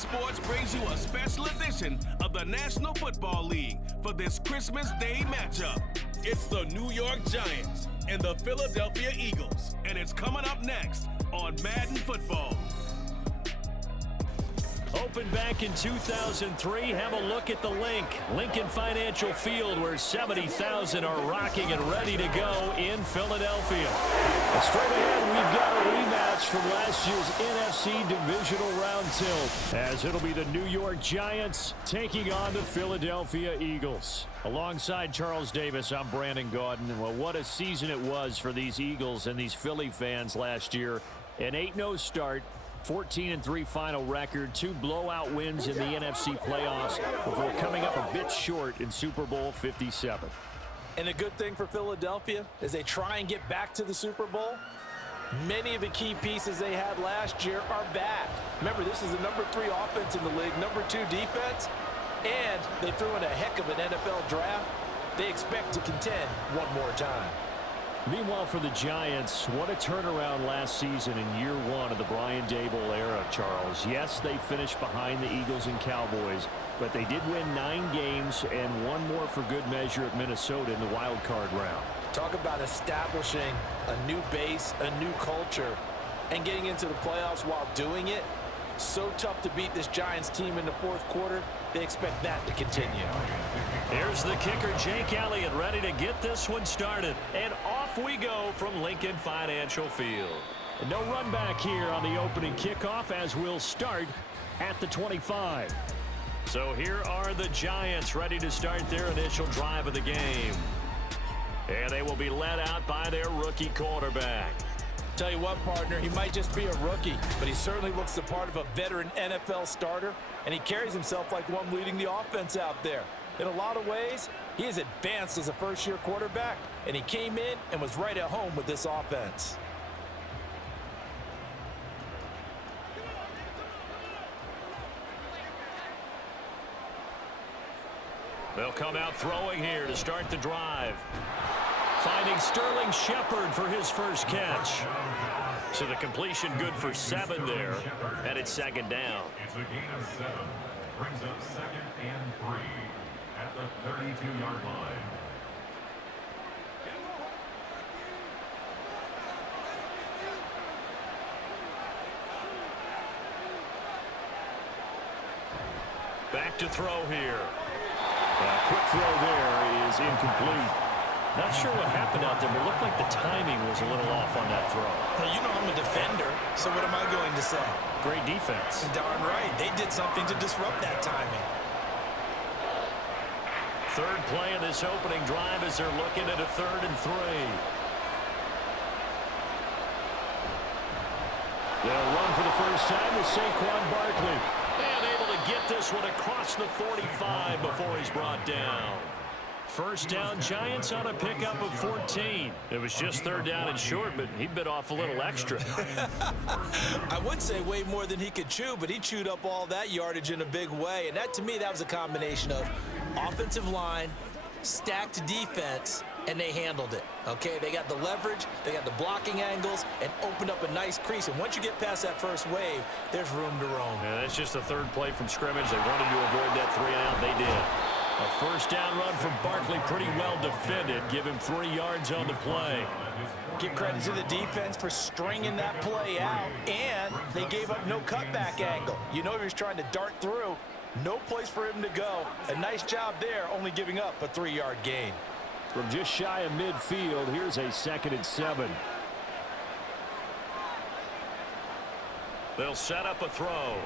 Sports brings you a special edition of the National Football League for this Christmas Day matchup. It's the New York Giants and the Philadelphia Eagles, and it's coming up next on Madden Football. Opened back in 2003, have a look at the Lincoln Financial Field, where 70,000 are rocking and ready to go in Philadelphia. And straight ahead, we've got a rematch from last year's NFC Divisional Round tilt, as it'll be the New York Giants taking on the Philadelphia Eagles. Alongside Charles Davis, I'm Brandon Gaudin. Well, what a season it was for these Eagles and these Philly fans last year. An 8-0 start. 14-3 final record, 2 blowout wins in the NFC playoffs before coming up a bit short in Super Bowl 57. And a good thing for Philadelphia is they try and get back to the Super Bowl. Many of the key pieces they had last year are back. Remember, this is the number 3 offense in the league, number 2 defense, and they threw in a heck of an NFL draft. They expect to contend one more time. Meanwhile, for the Giants, what a turnaround last season in year 1 of the Brian Daboll era, Charles. Yes, they finished behind the Eagles and Cowboys, but they did win 9 games and 1 more for good measure at Minnesota in the wild card round. Talk about establishing a new base, a new culture, and getting into the playoffs while doing it. So tough to beat this Giants team in the fourth quarter. They expect that to continue. Here's the kicker, Jake Elliott, ready to get this one started. And off we go from Lincoln Financial Field. And no run back here on the opening kickoff, as we'll start at the 25. So here are the Giants ready to start their initial drive of the game. And they will be led out by their rookie quarterback. Tell you what, partner, he might just be a rookie, but he certainly looks the part of a veteran NFL starter, and he carries himself like one leading the offense out there. In a lot of ways, he is advanced as a first-year quarterback, and he came in and was right at home with this offense. They'll come out throwing here to start the drive. Finding Sterling Shepard for his first catch. So the completion good for 7 there, and it's second down. It's a gain of 7. Brings up 2nd and 3 at the 32-yard line. Back to throw here. Quick throw there is incomplete. Not sure what happened out there, but it looked like the timing was a little off on that throw. Now, you know I'm a defender, so what am I going to say? Great defense. Darn right. They did something to disrupt that timing. Third play of this opening drive as they're looking at a 3rd and 3. They'll run for the first time with Saquon Barkley. And able to get this one across the 45 before he's brought down. First down, Giants on a pickup of 14. It was just 3rd down and short, but he bit off a little extra. I would say way more than he could chew, but he chewed up all that yardage in a big way. And that, to me, that was a combination of offensive line, stacked defense, and they handled it. Okay, they got the leverage, they got the blocking angles, and opened up a nice crease. And once you get past that first wave, there's room to roam. Yeah, that's just the 3rd play from scrimmage. They wanted to avoid that 3 and out. They did. A first down run from Barkley, pretty well defended. Give him 3 yards on the play. Give credit to the defense for stringing that play out, and they gave up no cutback angle. You know he was trying to dart through. No place for him to go. A nice job there, only giving up a 3-yard gain. From just shy of midfield, here's a 2nd and 7. They'll set up a throw.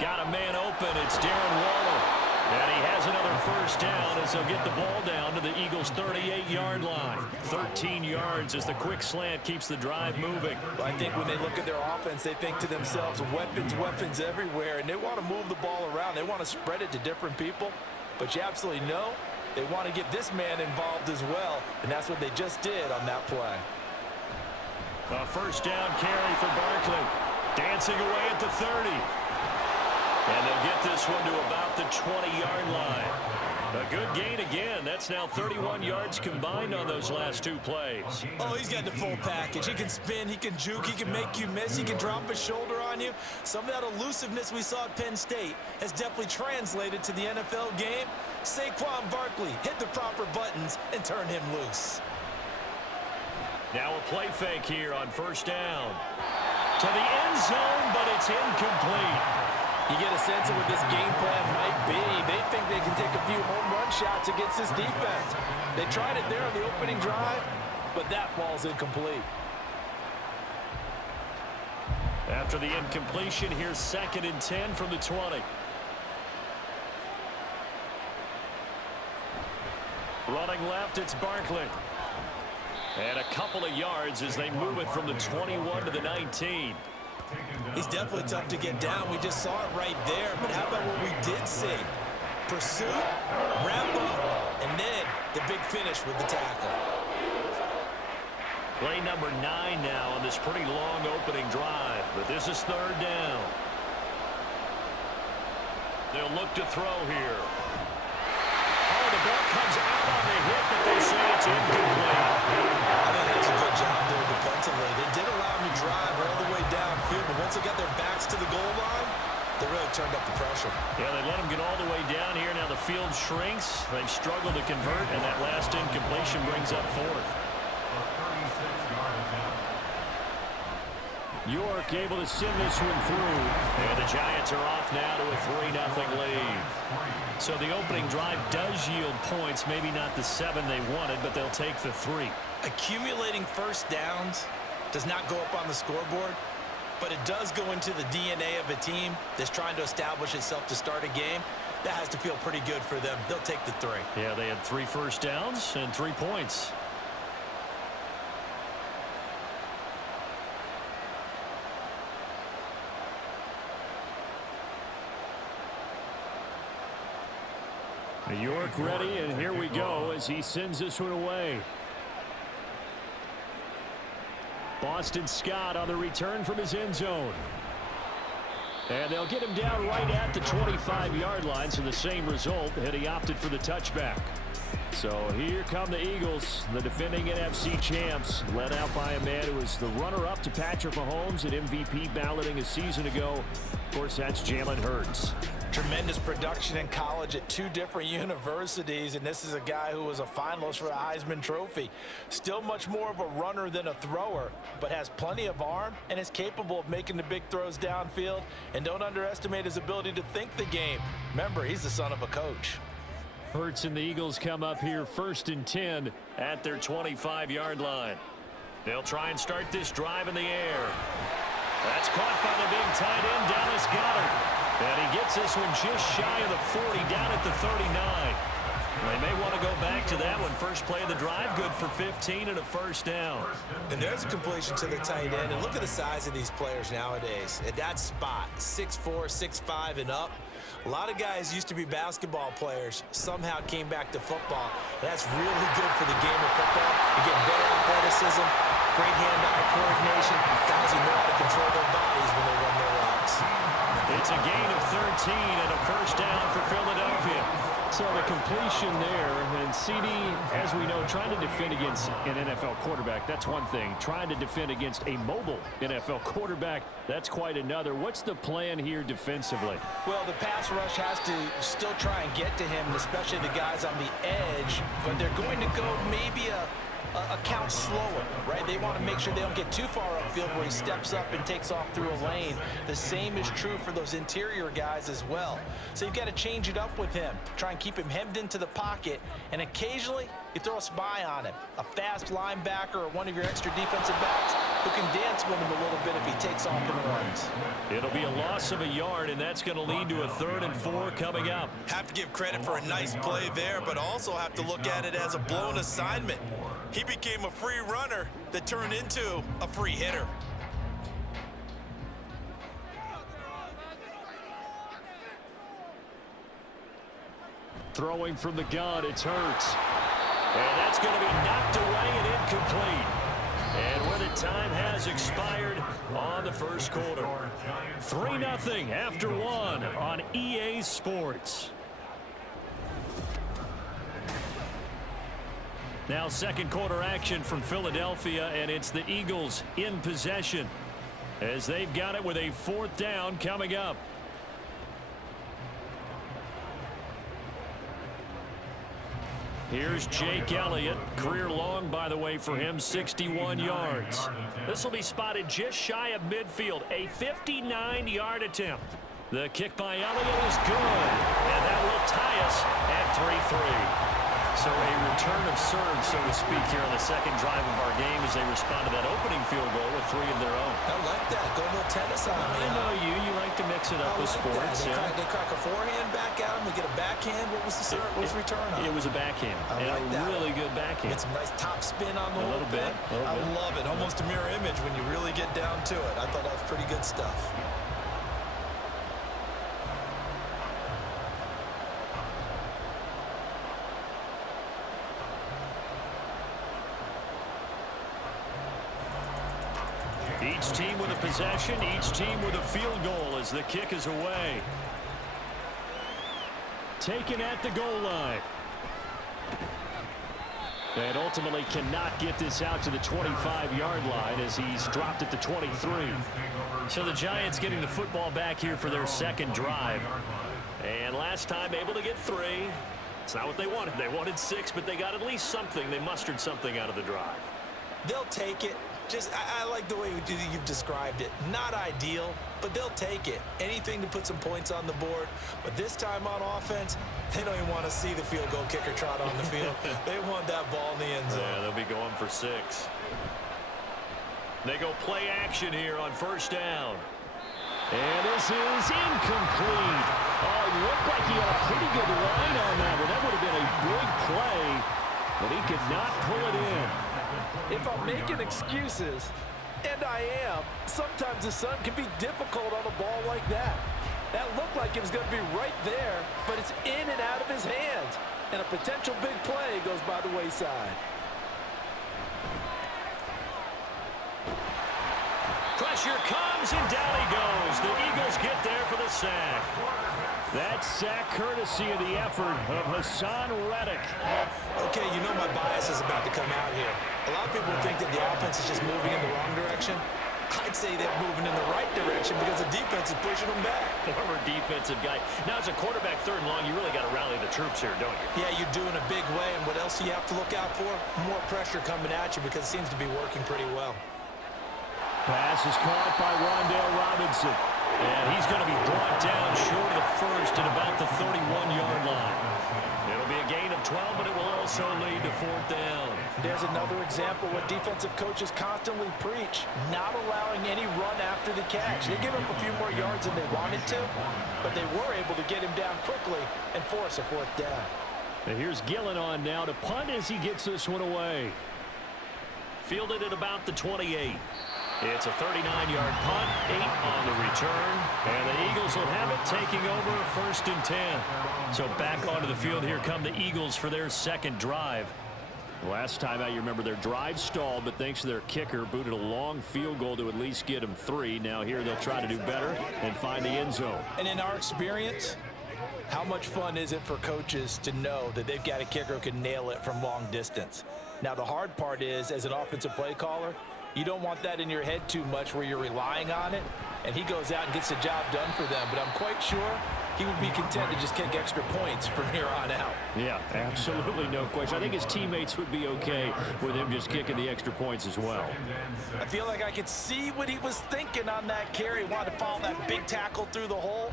Got a man open. It's Darren Waller. And he has another first down as they'll get the ball down to the Eagles' 38-yard line. 13 yards as the quick slant keeps the drive moving. Well, I think when they look at their offense, they think to themselves, weapons, weapons everywhere, and they want to move the ball around. They want to spread it to different people. But you absolutely know they want to get this man involved as well, and that's what they just did on that play. A first down carry for Barkley. Dancing away at the 30. And they'll get this one to about the 20-yard line. A good gain again. That's now 31 yards combined on those last 2 plays. Oh, he's got the full package. He can spin, he can juke, he can make you miss, he can drop his shoulder on you. Some of that elusiveness we saw at Penn State has definitely translated to the NFL game. Saquon Barkley hit the proper buttons and turn him loose. Now a play fake here on first down. To the end zone, but it's incomplete. You get a sense of what this game plan might be. They think they can take a few home run shots against this defense. They tried it there on the opening drive, but that ball's incomplete. After the incompletion, here's 2nd and 10 from the 20. Running left, it's Barkley. And a couple of yards as they move it from the 21 to the 19. He's definitely tough to get down. We just saw it right there. But how about what we did see? Pursuit, wrap up, and then the big finish with the tackle. Play number 9 now on this pretty long opening drive. But this is 3rd down. They'll look to throw here. Oh, the ball comes out on the hit, but they say it's incomplete. I think that's a good job there defensively. They did allow him to drive all the way downfield, but once they got their backs to the goal line, they really turned up the pressure. Yeah, they let him get all the way down here. Now the field shrinks. They've struggled to convert, and that last incompletion brings up 4th. York able to send this one through. And the Giants are off now to a 3-0 lead. So the opening drive does yield points. Maybe not the 7 they wanted, but they'll take the 3. Accumulating first downs does not go up on the scoreboard, but it does go into the DNA of a team that's trying to establish itself to start a game. That has to feel pretty good for them. They'll take the 3. Yeah, they had 3 first downs and 3 points. New York ready, and here we go as he sends this one away. Boston Scott on the return from his end zone. And they'll get him down right at the 25-yard line, so the same result, and he opted for the touchback. So here come the Eagles, the defending NFC champs, led out by a man who was the runner-up to Patrick Mahomes at MVP balloting a season ago. Of course, that's Jalen Hurts. Tremendous production in college at 2 different universities, and this is a guy who was a finalist for the Heisman Trophy. Still much more of a runner than a thrower, but has plenty of arm and is capable of making the big throws downfield. And don't underestimate his ability to think the game. Remember, he's the son of a coach. Hurts and the Eagles come up here 1st and 10 at their 25-yard line. They'll try and start this drive in the air. That's caught by the big tight end, Dallas Goedert. And he gets this one just shy of the 40, down at the 39. They may want to go back to that one. First play of the drive, good for 15 and a first down. And there's a completion to the tight end. And look at the size of these players nowadays. At that spot, 6'4", 6'5", and up. A lot of guys used to be basketball players, somehow came back to football. That's really good for the game of football. You get better athleticism, great hand-eye coordination, guys who know how to control their bodies when they run their routes. It's a gain of 13 and a first down for Philadelphia. So the completion there, and CD, as we know, trying to defend against an NFL quarterback, that's one thing. Trying to defend against a mobile NFL quarterback, that's quite another. What's the plan here defensively? Well, the pass rush has to still try and get to him, especially the guys on the edge, but they're going to go maybe a count slower, right? They want to make sure they don't get too far upfield where he steps up and takes off through a lane. The same is true for those interior guys as well. So you've got to change it up with him. Try and keep him hemmed into the pocket, and occasionally you throw a spy on him. A fast linebacker or one of your extra defensive backs who can dance with him a little bit if he takes off and runs. It'll be a loss of a yard, and that's going to lead to a 3rd and 4 coming up. Have to give credit for a nice play there, but also have to look at it as a blown assignment. He became a free runner that turned into a free hitter. Throwing from the gun, it's Hurts. And that's going to be knocked away and incomplete. And where the time has expired on the first quarter. 3-0 after 1 on EA Sports. Now second quarter action from Philadelphia, and it's the Eagles in possession as they've got it with a 4th down coming up. Here's Jake Elliott. Career long, by the way, for him, 61 yards. This will be spotted just shy of midfield, a 59-yard attempt. The kick by Elliott is good, and that will tie us at 3-3. So a return of serve, so to speak, here on the second drive of our game as they respond to that opening field goal with 3 of their own. I like that. Go a little tennis on me. I know you. You like to mix it up with sports. They crack a forehand back at him. They get a backhand. What was the serve? What was the return on? It was a backhand. I like that. Really good backhand. Get some nice top spin on the whole little bit. I love it. Almost a mirror image when you really get down to it. I thought that was pretty good stuff. Each team with a possession, each team with a field goal as the kick is away. Taken at the goal line. And ultimately cannot get this out to the 25-yard line as he's dropped at the 23. So the Giants getting the football back here for their second drive. And last time able to get 3. It's not what they wanted. They wanted 6, but they got at least something. They mustered something out of the drive. They'll take it. I like the way you've described it. Not ideal, but they'll take it. Anything to put some points on the board. But this time on offense, they don't even want to see the field goal kicker trot on the field. They want that ball in the end zone. Yeah, they'll be going for 6. They go play action here on first down. And this is incomplete. Oh, it looked like he had a pretty good line on that one. That would have been a big play, but he could not pull it in. If I'm making excuses, and I am, sometimes the sun can be difficult on a ball like that. That looked like it was going to be right there, but it's in and out of his hands. And a potential big play goes by the wayside. Pressure comes, and down he goes. The Eagles get there for the sack. That sack courtesy of the effort of Hassan Reddick. Okay, you know my bias is about to come out here. A lot of people think that the offense is just moving in the wrong direction. I'd say they're moving in the right direction because the defense is pushing them back. Former defensive guy. Now, as a quarterback, 3rd and long, you really got to rally the troops here, don't you? Yeah, you do in a big way. And what else do you have to look out for? More pressure coming at you because it seems to be working pretty well. Pass is caught by Rondale Robinson. And he's going to be brought down short of the first at about the 31-yard line. It'll be a gain of 12, but it will also lead to 4th down. There's another example what defensive coaches constantly preach, not allowing any run after the catch. They give up a few more yards than they wanted to, but they were able to get him down quickly and force a 4th down. And here's Gillen on now to punt as he gets this one away. Fielded at about the 28. It's a 39-yard punt, 8 on the return, and the Eagles will have it taking over 1st and 10. So back onto the field here come the Eagles for their second drive. Last time out, you remember their drive stalled, but thanks to their kicker, booted a long field goal to at least get them 3. Now here they'll try to do better and find the end zone. And in our experience, how much fun is it for coaches to know that they've got a kicker who can nail it from long distance? Now the hard part is, as an offensive play caller, you don't want that in your head too much where you're relying on it, and he goes out and gets the job done for them. But I'm quite sure he would be content to just kick extra points from here on out. Yeah, absolutely no question. I think his teammates would be okay with him just kicking the extra points as well. I feel like I could see what he was thinking on that carry. He wanted to follow that big tackle through the hole.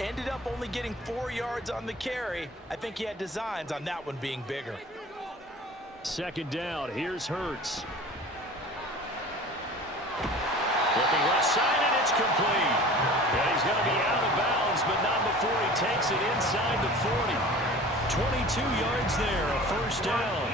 Ended up only getting 4 yards on the carry. I think he had designs on that one being bigger. Second down, here's Hurts. Looking left side, and it's complete. And he's going to be out of bounds, but not before he takes it inside the 40. 22 yards there, a 1st down.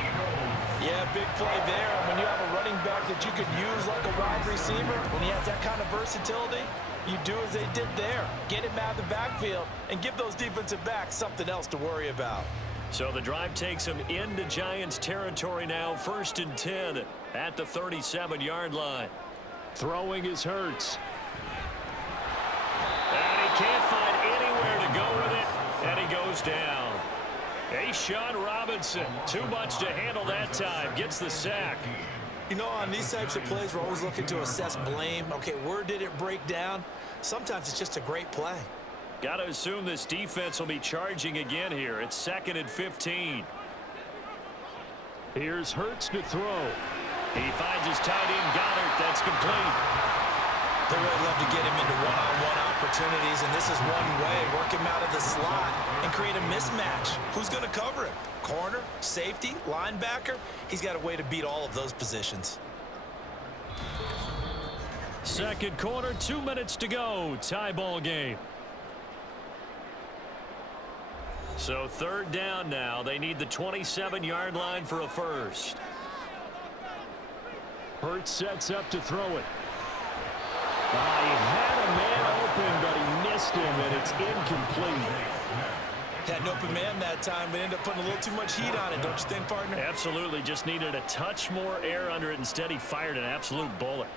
Yeah, big play there. When you have a running back that you could use like a wide receiver, when he has that kind of versatility, you do as they did there. Get him out of the backfield and give those defensive backs something else to worry about. So the drive takes him into Giants territory now, 1st and 10 at the 37-yard line. Throwing is Hurts. And he can't find anywhere to go with it, and he goes down. Sean Robinson, too much to handle that time, gets the sack. You know, on these types of plays, we're always looking to assess blame. Okay, where did it break down? Sometimes it's just a great play. Got to assume this defense will be charging again here. It's 2nd and 15. Here's Hurts to throw. He finds his tight end, Goddard. That's complete. They really love to get him into one-on-one opportunities, and this is one way. Work him out of the slot and create a mismatch. Who's going to cover him? Corner, safety, linebacker? He's got a way to beat all of those positions. Second quarter, 2 minutes to go. Tie ball game. So 3rd down now. They need the 27-yard line for a first. Hurts sets up to throw it. He had a man open, but he missed him, and it's incomplete. Had an open man that time, but ended up putting a little too much heat on it, don't you think, partner? Absolutely. Just needed a touch more air under it. Instead, he fired an absolute bullet.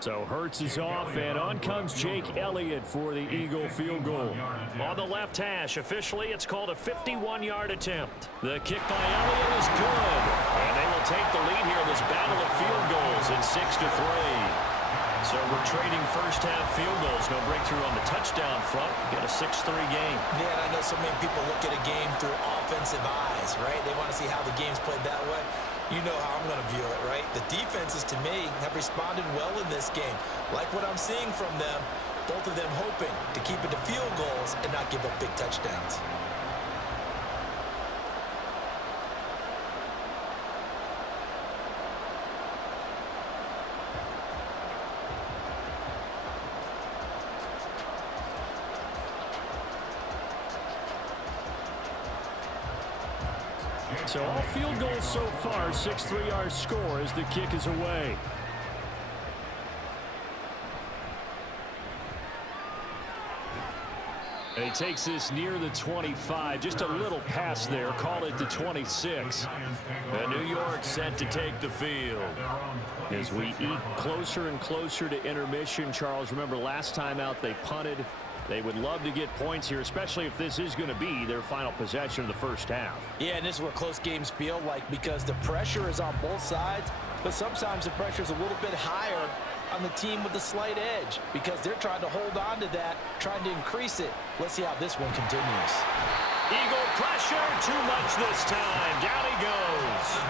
So Hurts is off, and on comes Jake Elliott for the Eagle field goal. On the left hash, officially, it's called a 51-yard attempt. The kick by Elliott is good, and they will take the lead here in this battle of field goals at 6-3. So we're trading first-half field goals. No breakthrough on the touchdown front. Get a 6-3 game. Yeah, and I know so many people look at a game through offensive eyes, right? They want to see how the game's played that way. You know how I'm going to view it, right? The defenses, to me, have responded well in this game. Like what I'm seeing from them, both of them hoping to keep it to field goals and not give up big touchdowns. So all field goals so far, 6-3 our score as the kick is away. And he takes this near the 25, just a little pass there, call it the 26. And New York set to take the field. As we eke closer and closer to intermission, Charles, remember last time out they punted. They would love to get points here, especially if this is going to be their final possession of the first half. Yeah, and this is what close games feel like because the pressure is on both sides, but sometimes the pressure is a little bit higher on the team with the slight edge because they're trying to hold on to that, trying to increase it. Let's see how this one continues. Eagle pressure, too much this time. Down he goes.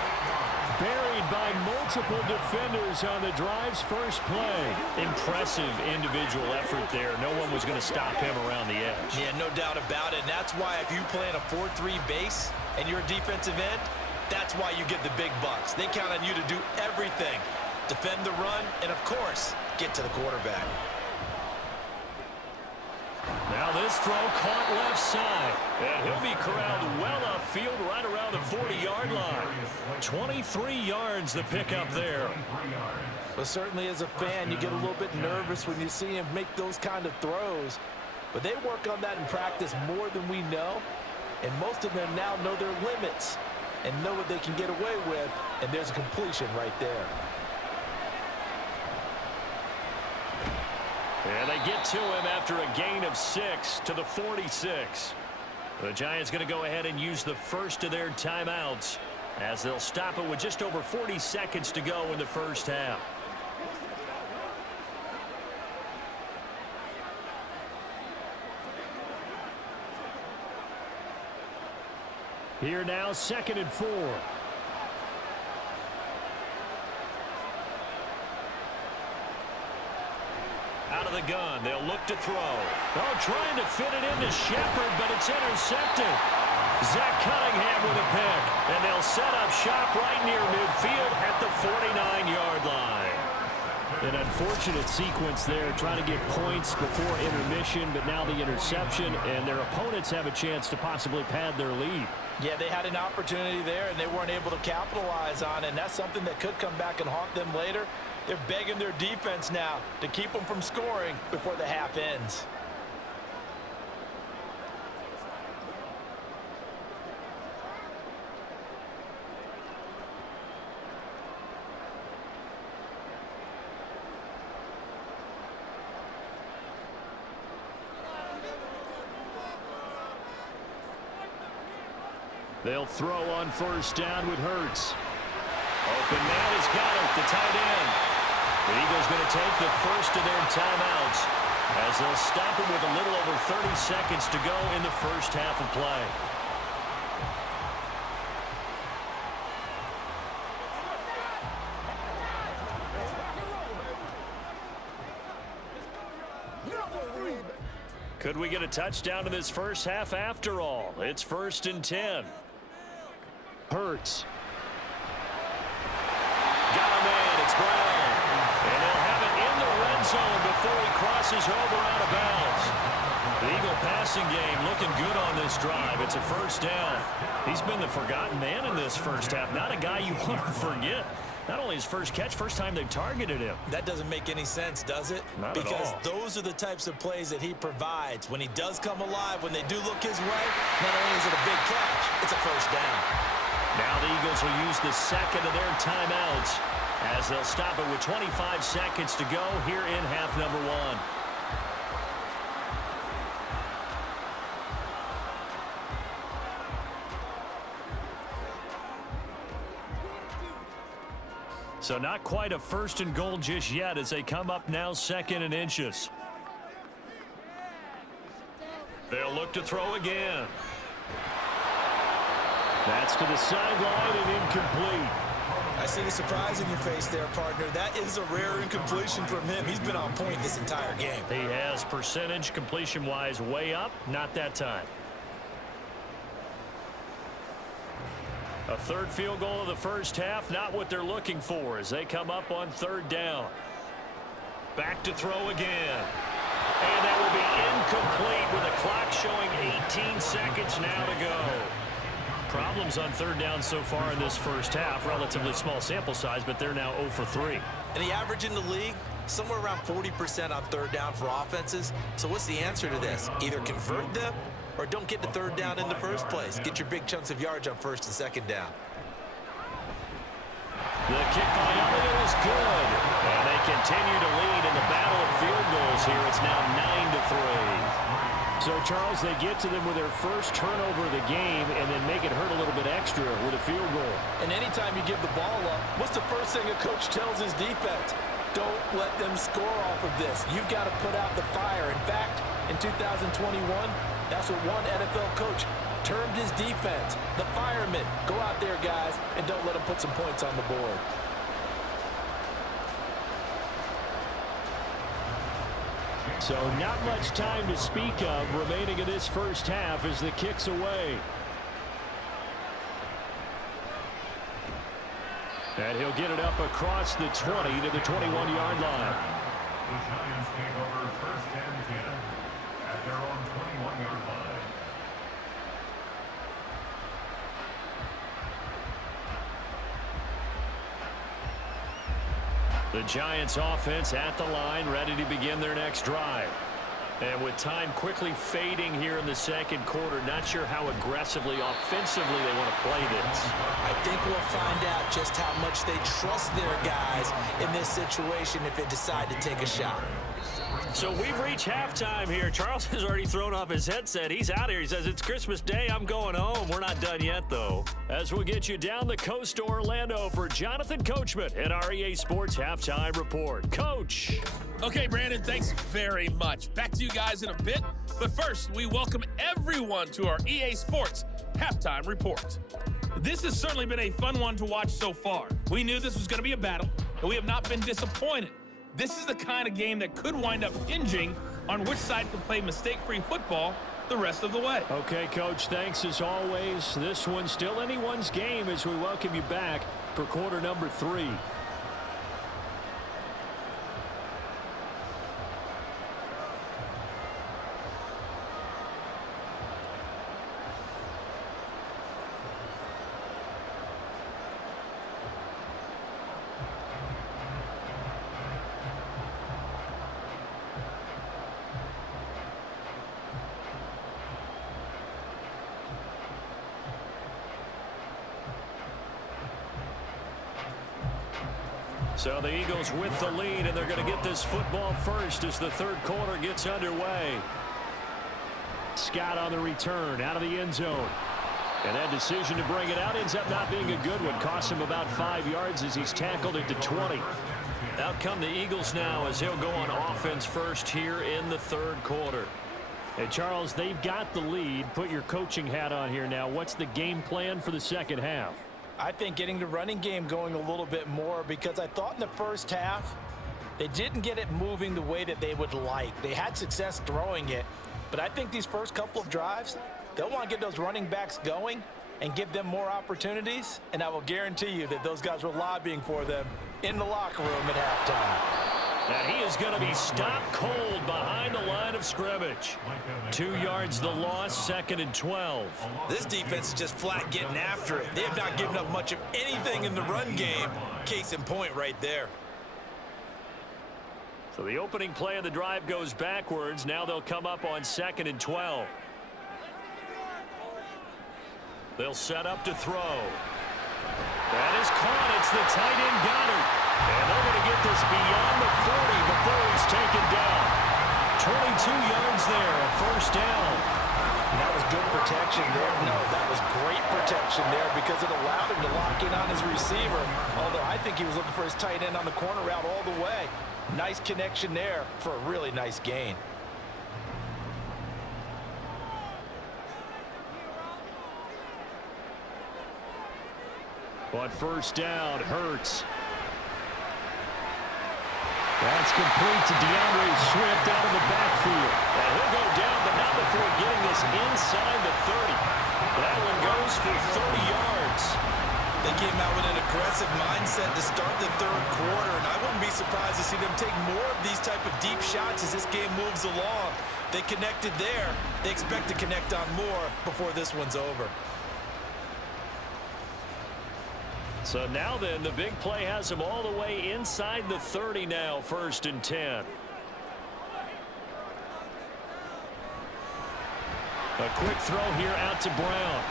Buried by multiple defenders on the drive's first play. Impressive individual effort there. No one was going to stop him around the edge. Yeah, no doubt about it. And that's why if you play in a 4-3 base and you're a defensive end, that's why you get the big bucks. They count on you to do everything. Defend the run and, of course, get to the quarterback. Now this throw caught left side. And he'll be corralled well upfield right around the 40-yard line. 23 yards the pickup there. But certainly as a fan, you get a little bit nervous when you see him make those kind of throws. But they work on that in practice more than we know. And most of them now know their limits and know what they can get away with. And there's a completion right there. And they get to him after a gain of 6 to the 46. The Giants going to go ahead and use the first of their timeouts as they'll stop it with just over 40 seconds to go in the first half. Here now, 2nd and 4. Out of the gun, they'll look to throw. Oh, trying to fit it into Shepard, but it's intercepted. Zach Cunningham with a pick, and they'll set up shop right near midfield at the 49-yard line. An unfortunate sequence there, trying to get points before intermission, but now the interception, and their opponents have a chance to possibly pad their lead. Yeah, they had an opportunity there, and they weren't able to capitalize on it, and that's something that could come back and haunt them later. They're begging their defense now to keep them from scoring before the half ends. They'll throw on first down with Hurts. Open man has got it, the tight end. The Eagles going to take the first of their timeouts as they'll stop him with a little over 30 seconds to go in the first half of play. Could we get a touchdown in this first half after all? It's 1st and 10. Hurts. Got a man. It's Brown. And they'll have it in the red zone before he crosses over out of bounds. The Eagle passing game looking good on this drive. It's a first down. He's been the forgotten man in this first half. Not a guy you want to forget. Not only his first catch, first time they've targeted him. That doesn't make any sense, does it? Not because at all. Those are the types of plays that he provides. When he does come alive, when they do look his way, not only is it a big catch, it's a first down. Now the Eagles will use the second of their timeouts as they'll stop it with 25 seconds to go here in half number 1. So not quite a 1st and goal just yet as they come up now 2nd and inches. They'll look to throw again. That's to the sideline and incomplete. I see the surprise in your face there, partner. That is a rare incompletion from him. He's been on point this entire game. He has percentage completion-wise way up, not that time. A third field goal of the first half, not what they're looking for as they come up on 3rd down. Back to throw again. And that will be incomplete with the clock showing 18 seconds now to go. Problems on 3rd down so far in this first half. Relatively small sample size, but they're now 0 for 3. And the average in the league, somewhere around 40% on 3rd down for offenses. So what's the answer to this? Either convert them or don't get to 3rd down in the first place. Get your big chunks of yards on 1st and 2nd down. The kick by Elliott is good. And they continue to lead in the battle of field goals here. It's now 9-3. So, Charles, they get to them with their first turnover of the game and then make it hurt a little bit extra with a field goal. And anytime you give the ball up, what's the first thing a coach tells his defense? Don't let them score off of this. You've got to put out the fire. In fact, in 2021, that's what one NFL coach termed his defense. The firemen. Go out there, guys, and don't let them put some points on the board. So not much time to speak of remaining in this first half as the kick's away. And he'll get it up across the 20 to the 21-yard line. The Giants take over 1st and 10 at their own 21-yard line. The Giants offense at the line, ready to begin their next drive. And with time quickly fading here in the second quarter, not sure how aggressively, offensively they want to play this. I think we'll find out just how much they trust their guys in this situation if they decide to take a shot. So we've reached halftime here. Charles has already thrown off his headset. He's out here. He says, it's Christmas Day. I'm going home. We're not done yet, though. As we'll get you down the coast to Orlando for Jonathan Coachman at our EA Sports Halftime Report. Coach. Okay, Brandon, thanks very much. Back to you guys in a bit. But first, we welcome everyone to our EA Sports Halftime Report. This has certainly been a fun one to watch so far. We knew this was going to be a battle, and we have not been disappointed. This is the kind of game that could wind up hinging on which side can play mistake-free football the rest of the way. Okay, Coach, thanks as always. This one's still anyone's game as we welcome you back for quarter number 3. So the Eagles with the lead, and they're going to get this football first as the third quarter gets underway. Scott on the return out of the end zone. And that decision to bring it out ends up not being a good one. Costs him about 5 yards as he's tackled it to 20. Out come the Eagles now as they'll go on offense first here in the third quarter. Hey, Charles, they've got the lead. Put your coaching hat on here now. What's the game plan for the second half? I think getting the running game going a little bit more, because I thought in the first half they didn't get it moving the way that they would like. They had success throwing it, but I think these first couple of drives, they'll want to get those running backs going and give them more opportunities, and I will guarantee you that those guys were lobbying for them in the locker room at halftime. And he is going to be stopped cold behind the line of scrimmage. 2 yards the loss, 2nd and 12. This defense is just flat getting after it. They have not given up much of anything in the run game. Case in point right there. So the opening play of the drive goes backwards. Now they'll come up on 2nd and 12. They'll set up to throw. That is caught. It's the tight end Goddard. And they're going to get this beyond the 40 before he's taken down. 22 yards there, a first down. And that was good protection there. No, that was great protection there because it allowed him to lock in on his receiver. Although I think he was looking for his tight end on the corner route all the way. Nice connection there for a really nice gain. But first down, Hurts. That's complete to DeAndre Swift out of the backfield. And he'll go down, but not before getting this inside the 30. That one goes for 30 yards. They came out with an aggressive mindset to start the third quarter, and I wouldn't be surprised to see them take more of these type of deep shots as this game moves along. They connected there. They expect to connect on more before this one's over. So now then, the big play has him all the way inside the 30 now, 1st and 10. A quick throw here out to Brown.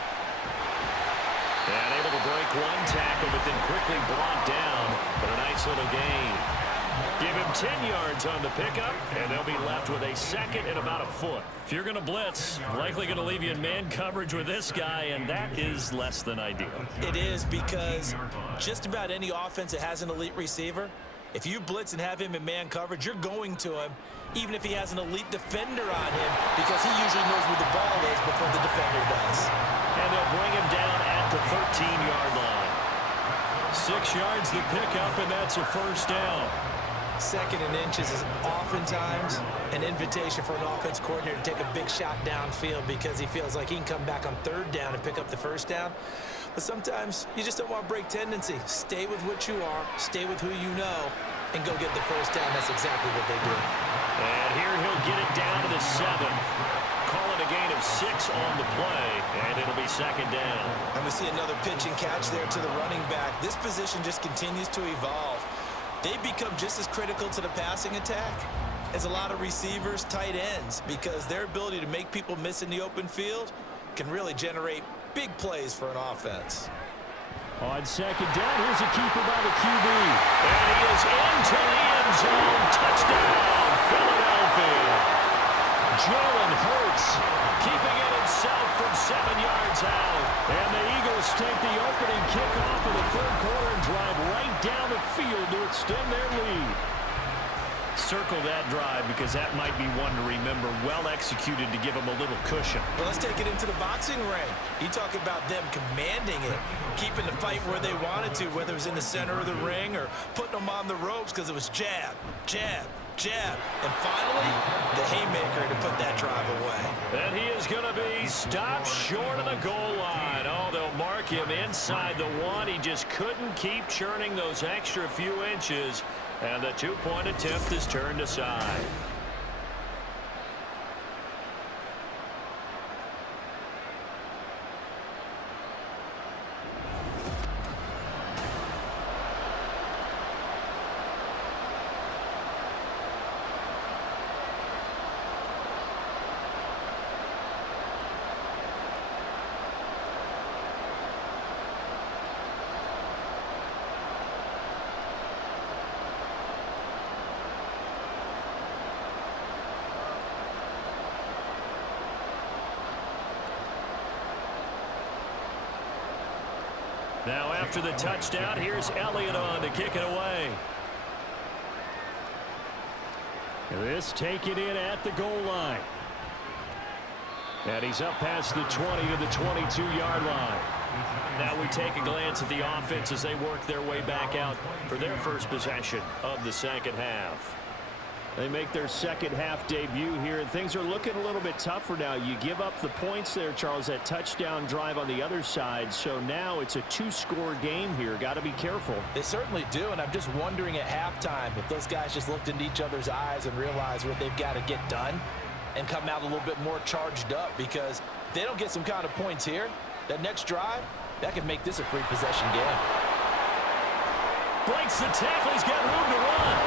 And able to break one tackle, but then quickly brought down. But a nice little gain. Give him 10 yards on the pickup, and they'll be left with a 2nd and about a foot. If you're going to blitz, likely going to leave you in man coverage with this guy, and that is less than ideal. It is, because just about any offense that has an elite receiver, if you blitz and have him in man coverage, you're going to him, even if he has an elite defender on him, because he usually knows where the ball is before the defender does. And they'll bring him down at the 13-yard line. 6 yards the pickup, and that's a first down. 2nd and inches is oftentimes an invitation for an offense coordinator to take a big shot downfield because he feels like he can come back on 3rd down and pick up the first down. But sometimes you just don't want to break tendency. Stay with what you are, stay with who you know, and go get the first down. That's exactly what they do. And here he'll get it down to the 7. Call it a gain of 6 on the play, and it'll be 2nd down. And we see another pitch and catch there to the running back. This position just continues to evolve. They become just as critical to the passing attack as a lot of receivers, tight ends, because their ability to make people miss in the open field can really generate big plays for an offense. On 2nd down, here's a keeper by the QB. And he is into the end zone. Touchdown, Philadelphia. Jalen Hurts keeping it himself from 7 yards out. And the Eagles take the opening kickoff of the third quarter and drive right down the field to extend their lead. Circle that drive because that might be one to remember. Well executed to give them a little cushion. Well, let's take it into the boxing ring. You talk about them commanding it, keeping the fight where they wanted to, whether it was in the center of the ring or putting them on the ropes because it was jab, jab, jab. And finally, the haymaker to put that drive away. And he is going to be stopped short of the goal line. Oh, they'll mark him inside the 1. He just couldn't keep churning those extra few inches. And the 2-point attempt is turned aside. Now after the touchdown, here's Elliott on to kick it away. This taken in at the goal line. And he's up past the 20 to the 22-yard line. Now we take a glance at the offense as they work their way back out for their first possession of the second half. They make their second half debut here, and things are looking a little bit tougher now. You give up the points there, Charles, that touchdown drive on the other side. So now it's a two-score game here. Got to be careful. They certainly do, and I'm just wondering at halftime if those guys just looked into each other's eyes and realized what they've got to get done and come out a little bit more charged up, because if they don't get some kind of points here, that next drive, that could make this a free-possession game. Breaks the tackle. He's got room to run.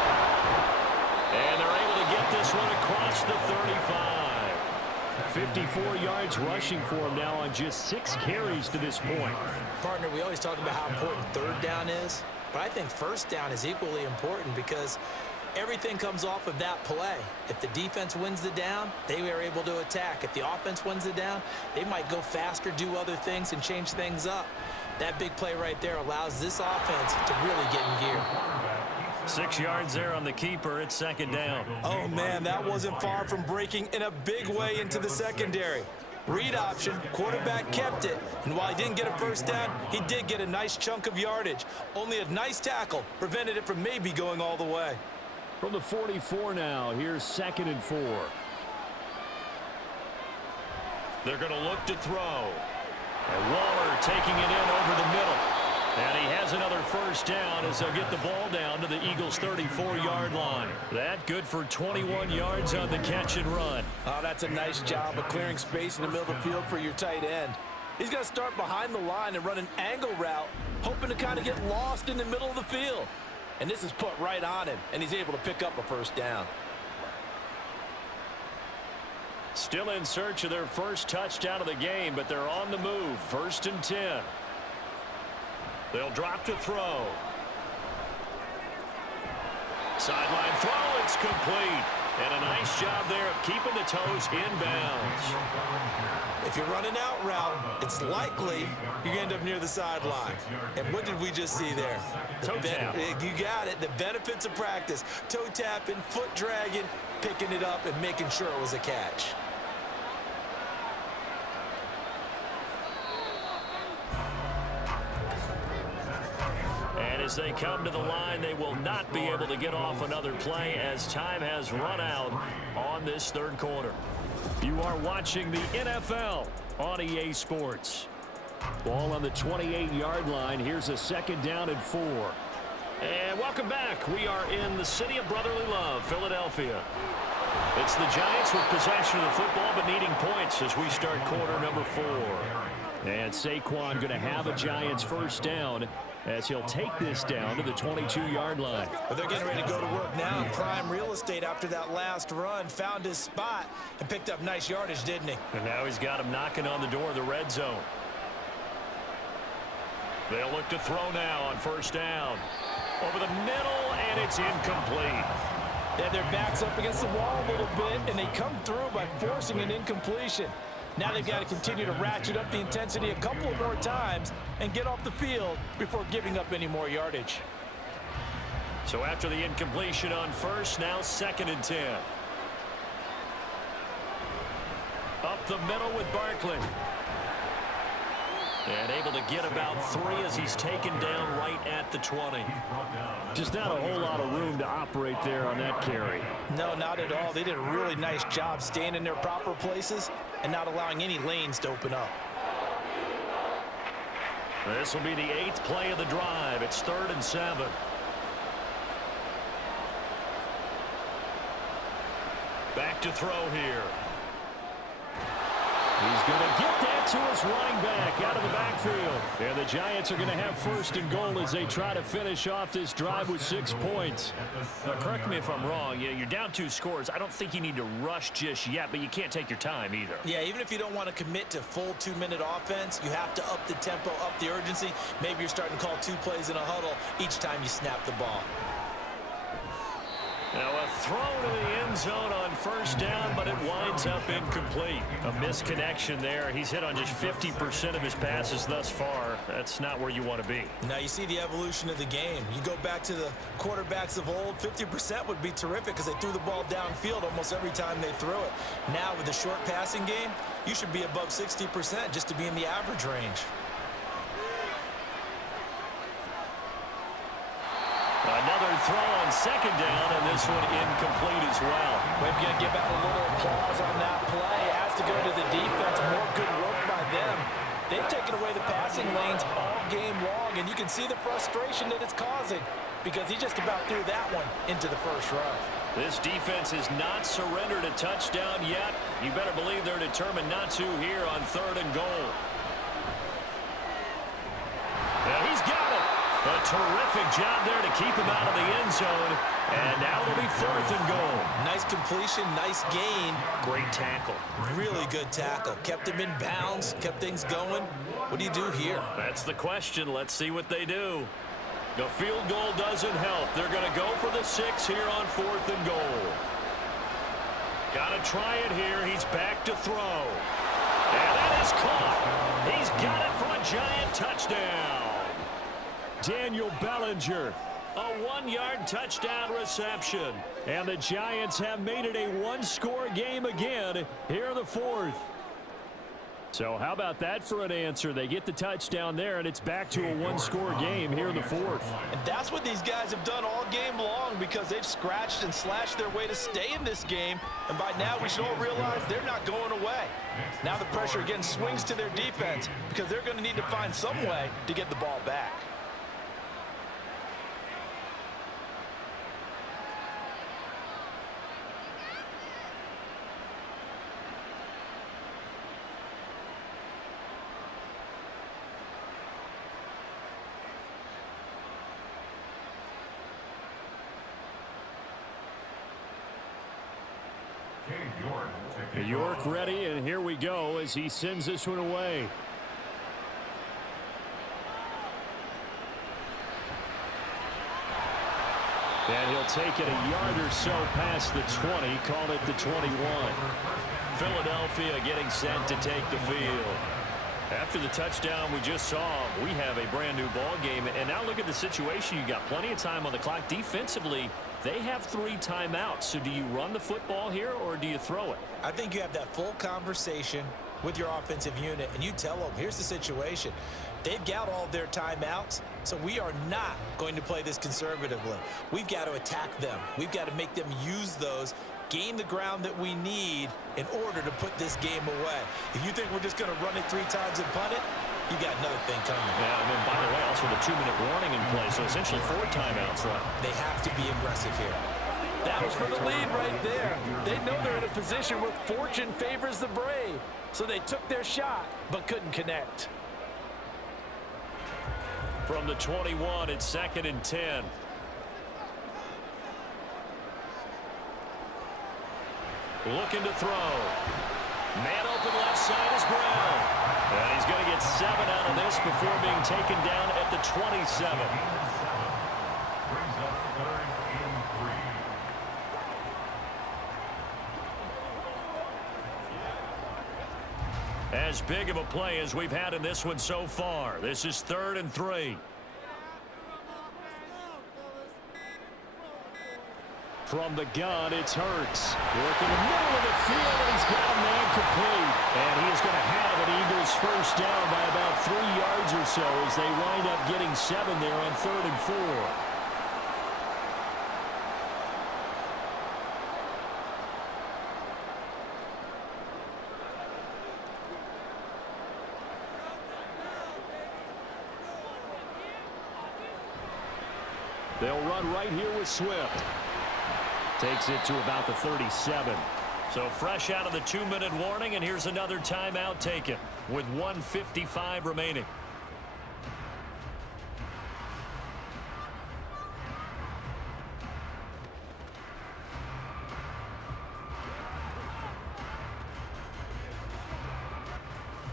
And they're able to get this one across the 35. 54 yards rushing for him now on just 6 carries to this point. Partner, we always talk about how important third down is, but I think first down is equally important because everything comes off of that play. If the defense wins the down, they are able to attack. If the offense wins the down, they might go faster, do other things, and change things up. That big play right there allows this offense to really get in gear. 6 yards there on the keeper. It's second down. Oh, man, that wasn't far from breaking in a big way into the secondary. Read option, quarterback kept it, and while he didn't get a first down, he did get a nice chunk of yardage. Only a nice tackle prevented it from maybe going all the way. From the 44 now, here's 2nd and 4. They're going to look to throw. And Waller taking it in over the middle. And he has another first down as they'll get the ball down to the Eagles' 34-yard line. That good for 21 yards on the catch and run. Oh, that's a nice job of clearing space in the middle of the field for your tight end. He's going to start behind the line and run an angle route, hoping to kind of get lost in the middle of the field. And this is put right on him, and he's able to pick up a first down. Still in search of their first touchdown of the game, but they're on the move. 1st and 10. They'll drop to throw. Sideline throw, it's complete. And a nice job there of keeping the toes inbounds. If you're running out route, it's likely you're going to end up near the sideline. And what did we just see there? Toe tap. You got it. The benefits of practice. Toe tapping, foot dragging, picking it up, and making sure it was a catch. And as they come to the line, they will not be able to get off another play as time has run out on this third quarter. You are watching the NFL on EA Sports. Ball on the 28-yard line. Here's a 2nd down and 4. And welcome back. We are in the city of brotherly love, Philadelphia. It's the Giants with possession of the football but needing points as we start quarter number 4. And Saquon going to have a Giants first down as he'll take this down to the 22-yard line. But they're getting ready to go to work now in prime real estate after that last run. Found his spot and picked up nice yardage, didn't he? And now he's got him knocking on the door of the red zone. They'll look to throw now on first down. Over the middle, and it's incomplete. Yeah, their back's up against the wall a little bit, and they come through by forcing an incompletion. Now they've got to continue to ratchet up the intensity a couple more times and get off the field before giving up any more yardage. So after the incompletion on first, now 2nd and 10. Up the middle with Barkley. And able to get about 3 as he's taken down right at the 20. Just not a whole lot of room to operate there on that carry. No, not at all. They did a really nice job staying in their proper places and not allowing any lanes to open up. This will be the 8th play of the drive. It's 3rd and 7. Back to throw here. He's going to get that to his running back out of the backfield. And the Giants are going to have 1st and goal as they try to finish off this drive with 6 points. Now, correct me if I'm wrong. You're down 2 scores. I don't think you need to rush just yet, but you can't take your time either. Yeah, even if you don't want to commit to full 2-minute offense, you have to up the tempo, up the urgency. Maybe you're starting to call 2 plays in a huddle each time you snap the ball. Now a throw to the end zone on first down, but it winds up incomplete. A misconnection there. He's hit on just 50% of his passes thus far. That's not where you want to be. Now you see the evolution of the game. You go back to the quarterbacks of old, 50% would be terrific because they threw the ball downfield almost every time they threw it. Now with the short passing game, you should be above 60% just to be in the average range. Another throw on second down, and this one incomplete as well. We're going to give out a little applause on that play. It has to go to the defense. More good work by them. They've taken away the passing lanes all game long, and you can see the frustration that it's causing because he just about threw that one into the first row. This defense has not surrendered a touchdown yet. You better believe they're determined not to here on 3rd and goal. And he's got it. A terrific job there to keep him out of the end zone. And now it'll be 4th and goal. Nice completion, nice gain. Great tackle. Really good tackle. Kept him in bounds, kept things going. What do you do here? That's the question. Let's see what they do. The field goal doesn't help. They're going to go for the 6 here on 4th and goal. Got to try it here. He's back to throw. And that is caught. He's got it for a giant touchdown. Daniel Bellinger, a 1-yard touchdown reception. And the Giants have made it a 1-score game again here in the 4th. So how about that for an answer? They get the touchdown there, and it's back to a 1-score game here in the 4th. And that's what these guys have done all game long because they've scratched and slashed their way to stay in this game. And by now, we should all realize they're not going away. Now the pressure again swings to their defense because they're going to need to find some way to get the ball back. York ready, and here we go as he sends this one away. And he'll take it a yard or so past the 20, call it the 21. Philadelphia getting set to take the field. After the touchdown we just saw, we have a brand new ball game. And now look at the situation. You got plenty of time on the clock. Defensively, they have 3 timeouts. So do you run the football here or do you throw it? I think you have that full conversation with your offensive unit, and you tell them, here's the situation. They've got all their timeouts, so we are not going to play this conservatively. We've got to attack them. We've got to make them use those, gain the ground that we need in order to put this game away. If you think we're just going to run it 3 times and punt it, you got another thing coming. Yeah, and then by the way, also the 2-minute warning in play, so essentially 4 timeouts left. They have to be aggressive here. That was for the lead right there. They know they're in a position where fortune favors the brave. So they took their shot, but couldn't connect. From the 21, it's 2nd and 10. Looking to throw. Man open left side is Brown. And he's going to get 7 out of this before being taken down at the 27. Brings up 3rd and 3. As big of a play as we've had in this one so far. This is 3rd and 3. From the gun, it's Hurts. Working the middle of the field, and he's got a man complete. And he is going to have an Eagles first down by about 3 yards or so as they wind up getting 7 there on 3rd and 4. They'll run right here with Swift. Takes it to about the 37. So fresh out of the 2-minute warning, and here's another timeout taken with 1:55 remaining.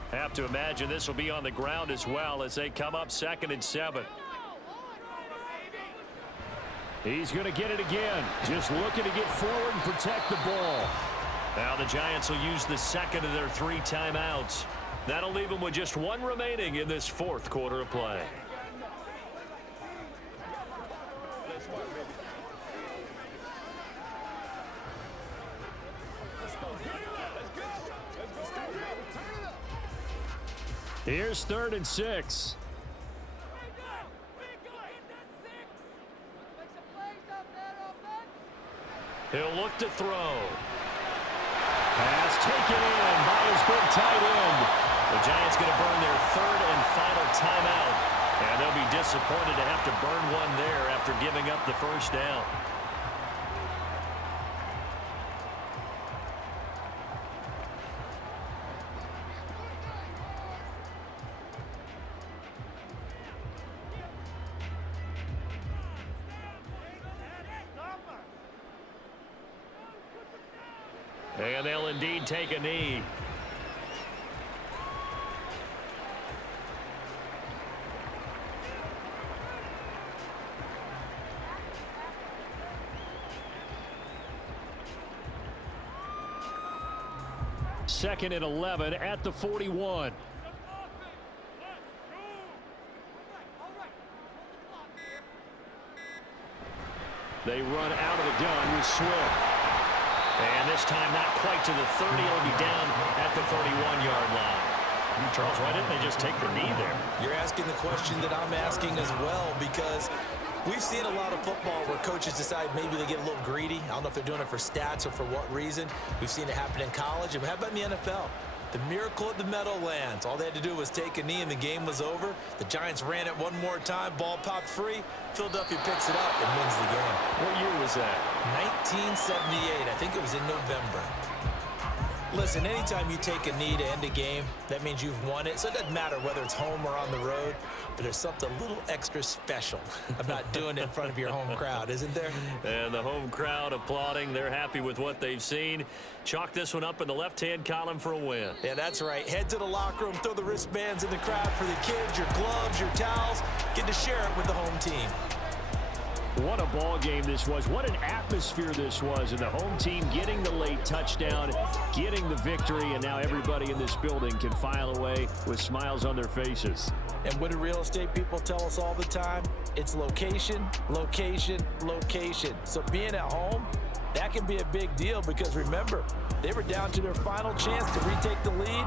Have to imagine this will be on the ground as well as they come up 2nd and 7. He's going to get it again. Just looking to get forward and protect the ball. Now the Giants will use the second of their 3 timeouts. That'll leave them with just 1 remaining in this 4th quarter of play. Here's 3rd and 6. He'll look to throw. Pass taken in by his big tight end. The Giants going to burn their 3rd and final timeout. And they'll be disappointed to have to burn one there after giving up the first down. And they'll indeed take a knee. Second and 11 at the 41. They run out of the gun with Swift. And this time not quite to the 30. It'll be down at the 31-yard line. Charles, why didn't they just take the knee there? You're asking the question that I'm asking as well, because we've seen a lot of football where coaches decide maybe they get a little greedy. I don't know if they're doing it for stats or for what reason. We've seen it happen in college. And how about in the NFL? The miracle of the Meadowlands. All they had to do was take a knee and the game was over. The Giants ran it one more time. Ball popped free. Philadelphia picks it up and wins the game. What year was that? 1978. I think it was in November. Listen, anytime you take a knee to end a game, that means you've won it. So it doesn't matter whether it's home or on the road, but there's something a little extra special about doing it in front of your home crowd, isn't there? And the home crowd applauding. They're happy with what they've seen. Chalk this one up in the left-hand column for a win. Yeah, that's right. Head to the locker room, throw the wristbands in the crowd for the kids, your gloves, your towels. Get to share it with the home team. What a ball game this was. What an atmosphere this was. And the home team getting the late touchdown, getting the victory, and now everybody in this building can file away with smiles on their faces. And what do real estate people tell us all the time? It's location, location, location. So being at home, that can be a big deal because remember, they were down to their final chance to retake the lead,